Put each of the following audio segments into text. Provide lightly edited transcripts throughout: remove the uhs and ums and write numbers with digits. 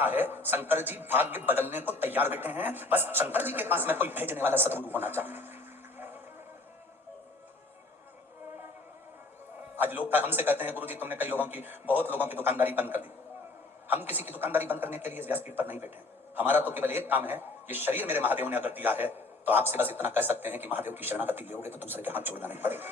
लगता है शंकर जी भाग्य बदलने को तैयार बैठे हैं, बस शंकर जी के पास में कोई भेजने वाला सदगुरु होना चाहिए। आज लोग हमसे कहते हैं, गुरुजी तुमने कई लोगों की, बहुत लोगों की दुकानदारी बंद कर दी। हम किसी की दुकानदारी बंद करने के लिए व्यासपीठ पर नहीं बैठे। हमारा तो केवल एक काम है, ये शरीर मेरे महादेव ने अगर दिया है तो आपसे बस इतना कह सकते हैं कि महादेव की शरणागति लोगे तो दूसरे के हाथ जोड़ना नहीं पड़ेगा,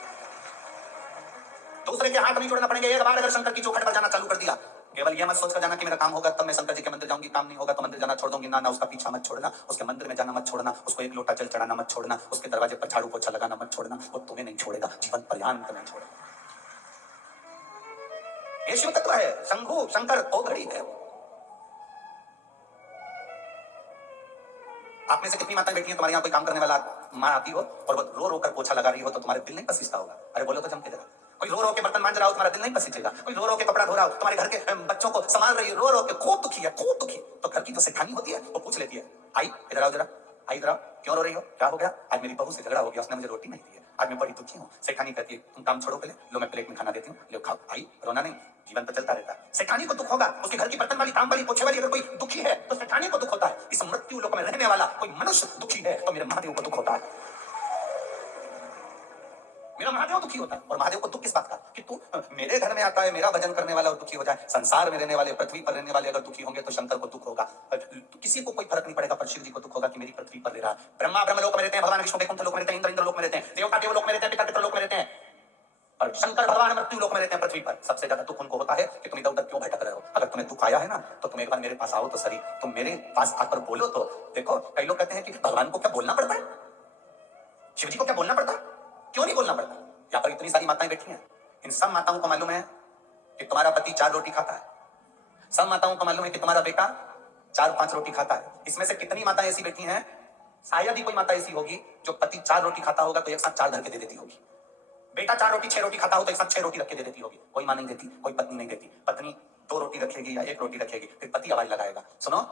दूसरे के हाथ नहीं जोड़ना पड़ेगा। एक बार अगर शंकर की चौखट पर जाना चालू कर दिया, केवल यह मत सोचकर जाना कि मेरा काम होगा तब मैं शंकर जी के मंदिर जाऊंगी, काम नहीं होगा तो मंदिर जाना छोड़ दूंगी। ना, उसका पीछा मत छोड़ना, उसके मंदिर में जाना मत छोड़ना, उसको एक लोटा जल चढ़ाना मत छोड़ना, उसके दरवाजे पर झाड़ू पोछा लगाना मत छोड़ना, वो तुम्हें नहीं छोड़ेगा, जीवन पर्यंत नहीं छोड़ेगा। ये शिव तत्व है, शंभु शंकर ओ घड़ी है। आप में से कितनी माताएं बैठी हैं, तुम्हारे यहाँ कोई काम करने वाला माँ आती हो और वो रो रो कर पोछा लगा रही हो तो तुम्हारे दिल नहीं पसीजता होगा? अरे बोलो तो जम के जरा। कोई रो रो के बर्तन मांज रहा हो, तुम्हारा दिल नहीं पसीजेगा? कोई रो रो के कपड़ा धो रहा हो, तुम्हारे घर के बच्चों को संभाल रही है, रो रो के खूब दुखी है, खूब दुखी, तो घर की जो सेठानी होती है वो पूछ लेती है, आई इधर आओ जरा, आई इधर आओ, क्यों रो रही हो, क्या हो गया? आज मेरी बहू से झगड़ा हो गया, उसने मुझे रोटी नहीं दी है, आज मैं बड़ी दुखी हूँ। सेठानी कहती है तुम काम छोड़ो पहले, लो मैं प्लेट में खाना देती हूँ, लो खाओ। आई रोना नहीं, जीवन तो चलता रहता है। सेठानी को दुख होगा, उसके घर की बर्तन वाली, काम वाली, पोछे वाली अगर कोई दुखी है तो सेठानी को दुख होता है। इस मृत्यु लोक में रहने वाला कोई मनुष्य दुखी है तो मेरे महादेव को दुख होता है, मेरा महादेव दुखी होता है। और महादेव को दुख किस बात का कि तू मेरे घर में आता है, मेरा भजन करने वाला और दुखी हो जाए। संसार में रहने वाले, पृथ्वी पर रहने वाले अगर दुखी होंगे तो शंकर को दुख होगा, तो किसी को कोई फर्क नहीं पड़ेगा, पर शिव जी को दुख होगा कि मेरी पृथ्वी पर रह रहा है। ब्रह्मा ब्रह्म लोक में रहते हैं, भगवान विष्णु वैकुंठ लोक में रहते हैं, इंद्र इंद्र लोक में रहते हैं, देवता देव लोक में रहते हैं, पितर पितर लोक में रहते हैं, और शंकर भगवान मृत्यु लोक में रहते हैं, पृथ्वी पर। सबसे ज्यादा दुख उनको होता है कि तुम इधर उधर क्यों भटक रहे हो। अगर तुम्हें दुख आया है ना तो तुम एक बार मेरे पास आओ तो सही, तुम मेरे पास आकर बोलो तो देखो। कई लोग कहते हैं कि भगवान को क्या बोलना पड़ता है, शिव जी को क्या बोलना पड़ता है, क्यों नहीं बोलना पड़ता? यहाँ पर इतनी सारी माताएं बैठी हैं, इन सब माताओं को मालूम है कि तुम्हारा पति 4 रोटी खाता है, सब माताओं को मालूम है कि तुम्हारा बेटा 4-5 रोटी खाता है। इसमें से कितनी माताएं ऐसी बैठी हैं, शायद ही कोई माता ऐसी होगी जो पति 4 रोटी खाता होगा तो एक साथ 4 धर के दे देती होगी। बेटा 4 रोटी 6 रोटी खाता हो तो एक साथ 6 रोटी रख के दे देती होगी। कोई मां नहीं देती, कोई पत्नी नहीं देती। पत्नी 2 रोटी रखेगी या 1 रोटी रखेगी, फिर पति आवाज लगाएगा, सुनो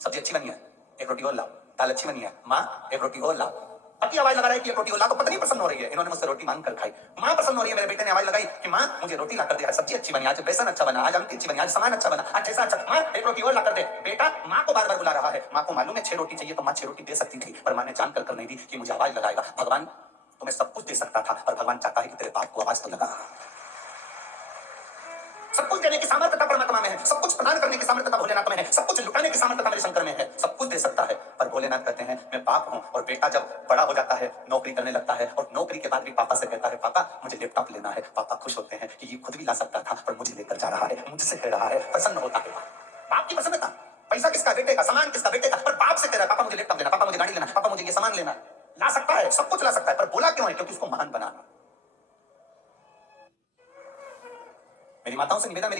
सब्जी अच्छी बनी है, 1 रोटी और लाओ, दाल अच्छी बनी है, माँ 1 रोटी और लाओ। पति आवाज लगा रहा है कि 1 रोटी और ला, तो पत्नी प्रसन्न हो रही है, इन्होंने मुझसे रोटी मांग कर खाई। माँ प्रसन्न हो रही है, मेरे बेटे ने आवाज लगाई कि माँ मुझे रोटी ला कर दे, सब्जी अच्छी बनी, आज बेसन अच्छा बना, आज आमती अच्छी बनी, आज सामान अच्छा बना, आज ऐसा अच्छा, माँ 1 रोटी और ला कर दे। बेटा माँ को बार बार बुला रहा है, माँ को मालूम है 6 रोटी चाहिए तो माँ 6 रोटी दे सकती थी, पर माँ ने जान कर नहीं दी कि मुझे आवाज लगाएगा। भगवान तुम्हें सब कुछ दे सकता था, पर भगवान चाहता है कि तेरे बाप को आवाज तो लगा। सब कुछ देने की सामर्थ्यता परमात्मा में है, सब कुछ प्रदान करने की सामर्थ्यता भोलेनाथ में है, सब कुछ लुटाने की सामर्थ्यता मेरे शंकर में है, सब कुछ दे सकता है। पर भोलेनाथ कहते हैं मैं बाप हूं। और बेटा जब बड़ा हो जाता है, नौकरी करने लगता है, और नौकरी के बाद भी पापा से कहता है पापा मुझे लैपटॉप लेना है, पापा खुश होते हैं कि ये खुद भी ला सकता था पर मुझे लेकर जा रहा है, मुझसे कह रहा है, प्रसन्न होता है। बाप की प्रसन्नता, पैसा किसका, बेटे का, सामान किसका, बेटे का, पर बाप से कह रहा है पापा मुझे लैपटॉप लेना, पापा मुझे गाड़ी लेना, पापा मुझे ये सामान लेना। ला सकता है, सब कुछ ला सकता है, पर बोला क्यों है? क्योंकि उसको महान बनाना। मेरी माताओं से निवेदन, मेरी